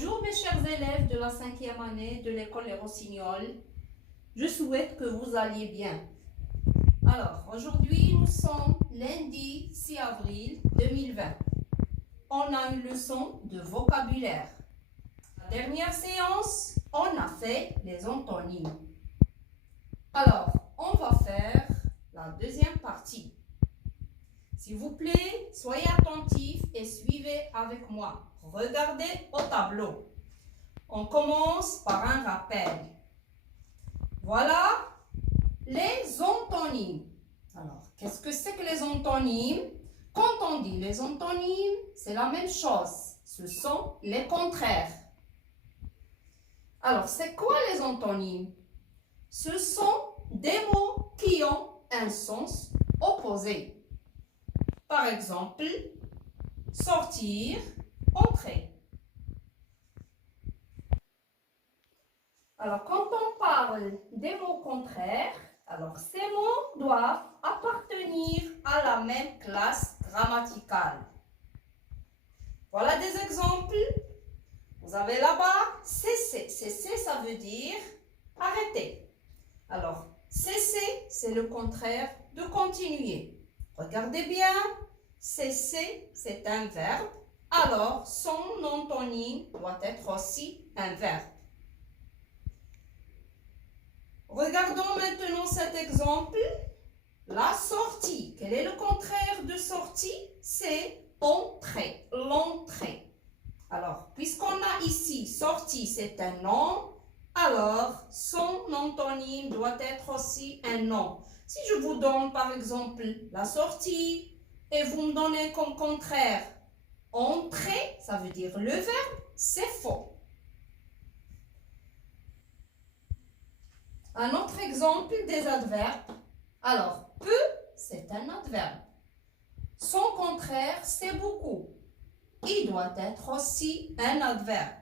Bonjour mes chers élèves de la 5e année de l'école Les Rossignols. Je souhaite que vous alliez bien. Alors, aujourd'hui, nous sommes lundi 6 avril 2020. On a une leçon de vocabulaire. La dernière séance, on a fait les antonymes. Alors, on va faire la deuxième partie. S'il vous plaît, soyez attentifs et suivez avec moi. Regardez au tableau. On commence par un rappel. Voilà les antonymes. Alors, qu'est-ce que c'est que les antonymes? Quand on dit les antonymes, c'est la même chose. Ce sont les contraires. Alors, c'est quoi les antonymes? Ce sont des mots qui ont un sens opposé. Par exemple, sortir, entrer. Alors, quand on parle des mots contraires, alors ces mots doivent appartenir à la même classe grammaticale. Voilà des exemples. Vous avez là-bas cesser. Cesser, ça veut dire arrêter. Alors, cesser, c'est le contraire de continuer. Regardez bien, cesser, c'est un verbe, alors son antonyme doit être aussi un verbe. Regardons maintenant cet exemple, la sortie. Quel est le contraire de sortie? C'est entrer, l'entrée. Alors, puisqu'on a ici sortie, c'est un nom, alors son antonyme doit être aussi un nom. Si je vous donne par exemple la sortie et vous me donnez comme contraire entrer, ça veut dire le verbe, c'est faux. Un autre exemple des adverbes. Alors, peu, c'est un adverbe. Son contraire, c'est beaucoup. Il doit être aussi un adverbe.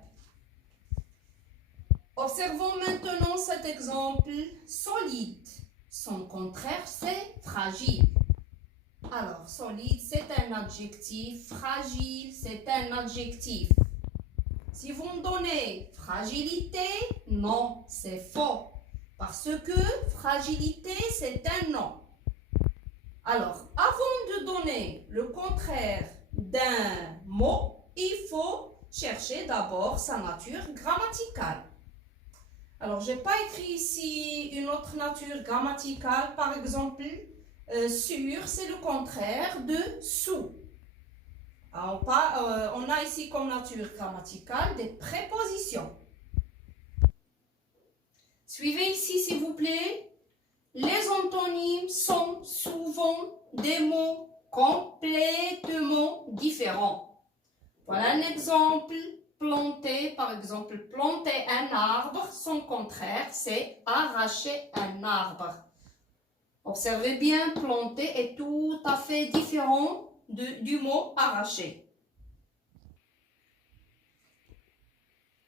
Observons maintenant cet exemple solide. Son contraire, c'est fragile. Alors, solide, c'est un adjectif. Fragile, c'est un adjectif. Si vous me donnez fragilité, non, c'est faux. Parce que fragilité, c'est un nom. Alors, avant de donner le contraire d'un mot, il faut chercher d'abord sa nature grammaticale. Alors, je n'ai pas écrit ici une autre nature grammaticale. Par exemple, sur, c'est le contraire de sous. Alors, on a ici comme nature grammaticale des prépositions. Suivez ici, s'il vous plaît. Les antonymes sont souvent des mots complètement différents. Voilà un exemple. Planter, par exemple, planter un arbre, son contraire, c'est arracher un arbre. Observez bien, planter est tout à fait différent du mot arracher.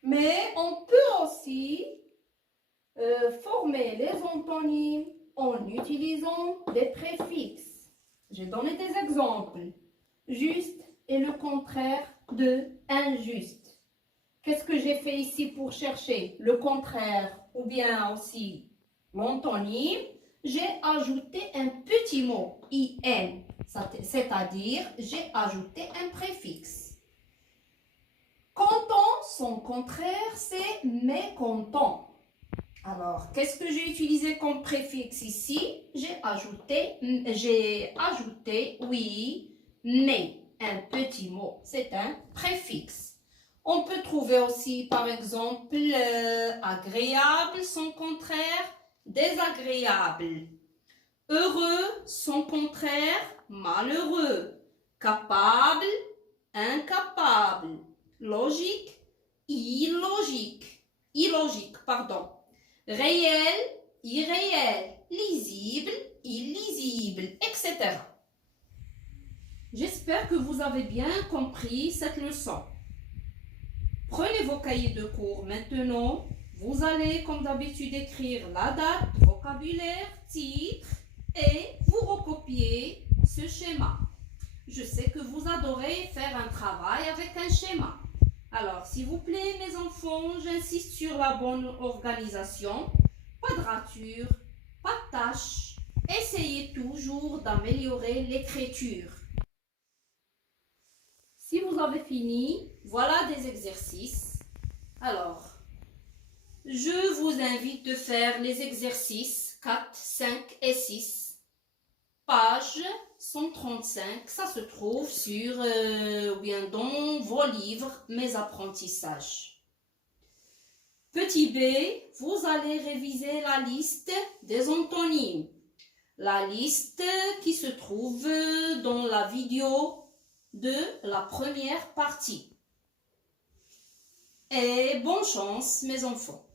Mais on peut aussi former les antonymes en utilisant des préfixes. J'ai donné des exemples. Juste est le contraire de injuste. Qu'est-ce que j'ai fait ici pour chercher le contraire ou bien aussi l'antonyme? J'ai ajouté un petit mot, in, c'est-à-dire j'ai ajouté un préfixe. Content, son contraire, c'est mécontent. Alors, qu'est-ce que j'ai utilisé comme préfixe ici? J'ai ajouté, oui, mais, un petit mot, c'est un préfixe. On peut trouver aussi, par exemple, agréable, son contraire, désagréable. Heureux, son contraire, malheureux. Capable, incapable. Logique, illogique. Réel, irréel. Lisible, illisible, etc. J'espère que vous avez bien compris cette leçon. Prenez vos cahiers de cours maintenant. Vous allez, comme d'habitude, écrire la date, vocabulaire, titre et vous recopiez ce schéma. Je sais que vous adorez faire un travail avec un schéma. Alors, s'il vous plaît, mes enfants, j'insiste sur la bonne organisation. Pas de rature, pas de tâches. Essayez toujours d'améliorer l'écriture. Si vous avez fini, voilà des exercices. Alors, je vous invite de faire les exercices 4, 5 et 6. Page 135, ça se trouve sur ou bien dans vos livres, mes apprentissages. Petit B, vous allez réviser la liste des antonymes. La liste qui se trouve dans la vidéo de la première partie. Et bonne chance, mes enfants.